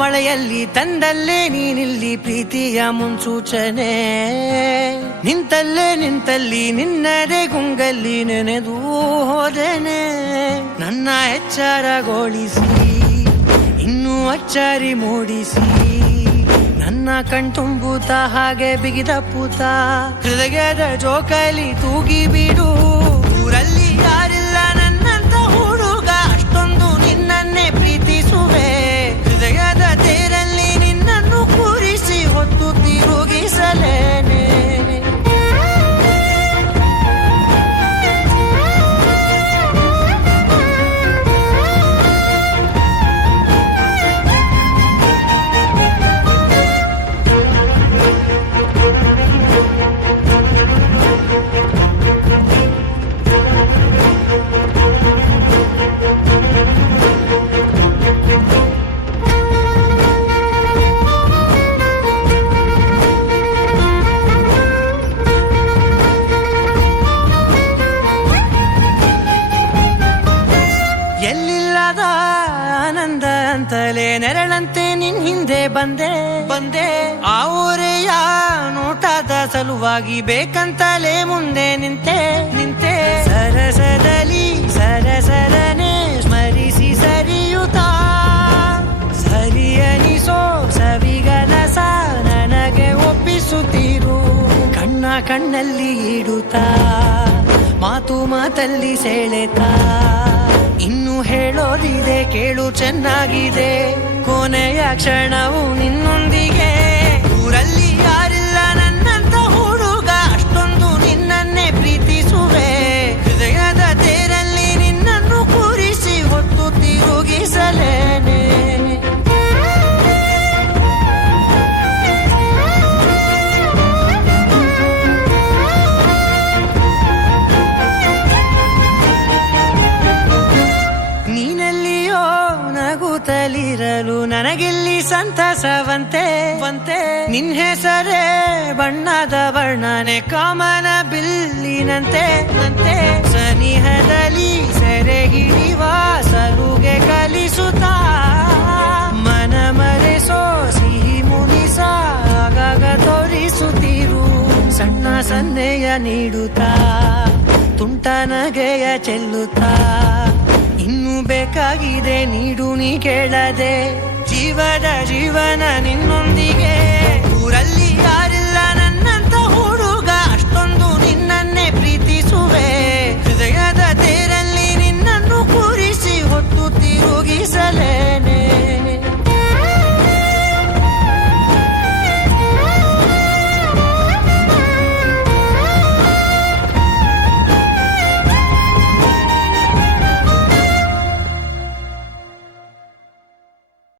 ಮಳೆಯಲ್ಲಿ ತಂದಲ್ಲೇ ನೀನಿಲ್ಲಿ ಪ್ರೀತಿಯ ಮುನ್ಸೂಚನೆ, ನಿಂತಲ್ಲಿ ನಿನ್ನದೇ ಗುಂಗಲ್ಲಿ ನೆನೆದು ಹೋದೆನೆ. ನನ್ನ ಎಚ್ಚರಗೊಳಿಸಿ ಇನ್ನೂ ಅಚ್ಚರಿ ಮೂಡಿಸಿ, ನನ್ನ ಕಣ್ತುಂಬುತ್ತ ಹಾಗೆ ಬಿಗಿದ ಪೂತ ಹೃದಯದ ಜೋಕಾಲಿ ತೂಗಿ ಬಿಡು. ಊರಲ್ಲಿ ಯಾರಿಲ್ಲ ನನ್ನಂತ ಹುಡುಗ, ಅಷ್ಟೊಂದು ನಿನ್ನನ್ನೇ ಪ್ರೀತಿಸುವೆ. ಹೃದಯದ ತೇರಲ್ಲಿ ನಿನ್ನನ್ನು ಕೂರಿಸಿ ಹೊತ್ತು ತಿರುಗಿಸಲೇನೆ. ಎಲ್ಲಿಲ್ಲದ ಆನಂದ ಅಂತಲೇ ನೆರಳಂತೆ ನಿನ್ ಹಿಂದೆ ಬಂದೆ. ಆ ಊರೆಯ ನೋಟದ ಸಲುವಾಗಿ ಬೇಕಂತಲೇ ಮುಂದೆ ನಿಂತೆ. ಸರಸದಲ್ಲಿ ಸರಸರನೆ ಸ್ಮರಿಸಿ ಸರಿಯುತ್ತಾ, ಸರಿಯನಿಸೋ ಸವಿಗನಸ ನನಗೆ ಒಪ್ಪಿಸುತ್ತೀರು. ಕಣ್ಣಲ್ಲಿ ಇಡುತ್ತಾ, ಮಾತಲ್ಲಿ ಸೆಳೆತಾ, ಇನ್ನು ಹೇಳೋದಿದೆ ಕೇಳು ಚೆನ್ನಾಗಿದೆ. ಕೊನೆಯ ಕ್ಷಣವು ನಿನ್ನೊಂದಿಗೆ. ಊರಲ್ಲಿ ಯಾರಿಲ್ಲ ನನ್ನಂತ ಹುಡುಗ, ಅಷ್ಟೊಂದು ನಿನ್ನನ್ನೇ ಪ್ರೀತಿಸುವೆ. ಹೃದಯದ ತೇರಲ್ಲಿ ನಿನ್ನನ್ನು ಕೂರಿಸಿ ಹೊತ್ತು ತಿರುಗಿಸಲೇನೆ. ನಗುತ್ತಲಿರಲು ನನಗಿಲ್ಲಿ ಸಂತಸವಂತೆ. ನಿನ್ ಹೆಸರೇ ಬಣ್ಣದ ವರ್ಣನೆ ಕಾಮನ ಬಿಲ್ಲಿನಂತೆ. ಸನಿಹದಲ್ಲಿ ಸೆರೆ ಹಿಡಿವ ಸಲುಗೆ ಕಲಿಸುತ್ತಾ, ಮನ ಮರೆಸೋ ಸಿಹಿ ಮುನಿಸ ಆಗಾಗ ತೋರಿಸುತ್ತೀರು. ಸಣ್ಣ ಸನ್ನೆಯ ನೀಡುತ್ತಾ, ತುಂಟ ನಗೆಯ ಚೆಲ್ಲುತ್ತಾ, ಇನ್ನು ಬೇಕಾಗಿದೆ ನೀಡು ನೀ ಕೇಳದೆ. ಜೀವನ ನಿನ್ನೊಂದಿಗೆ. ಊರಲ್ಲಿ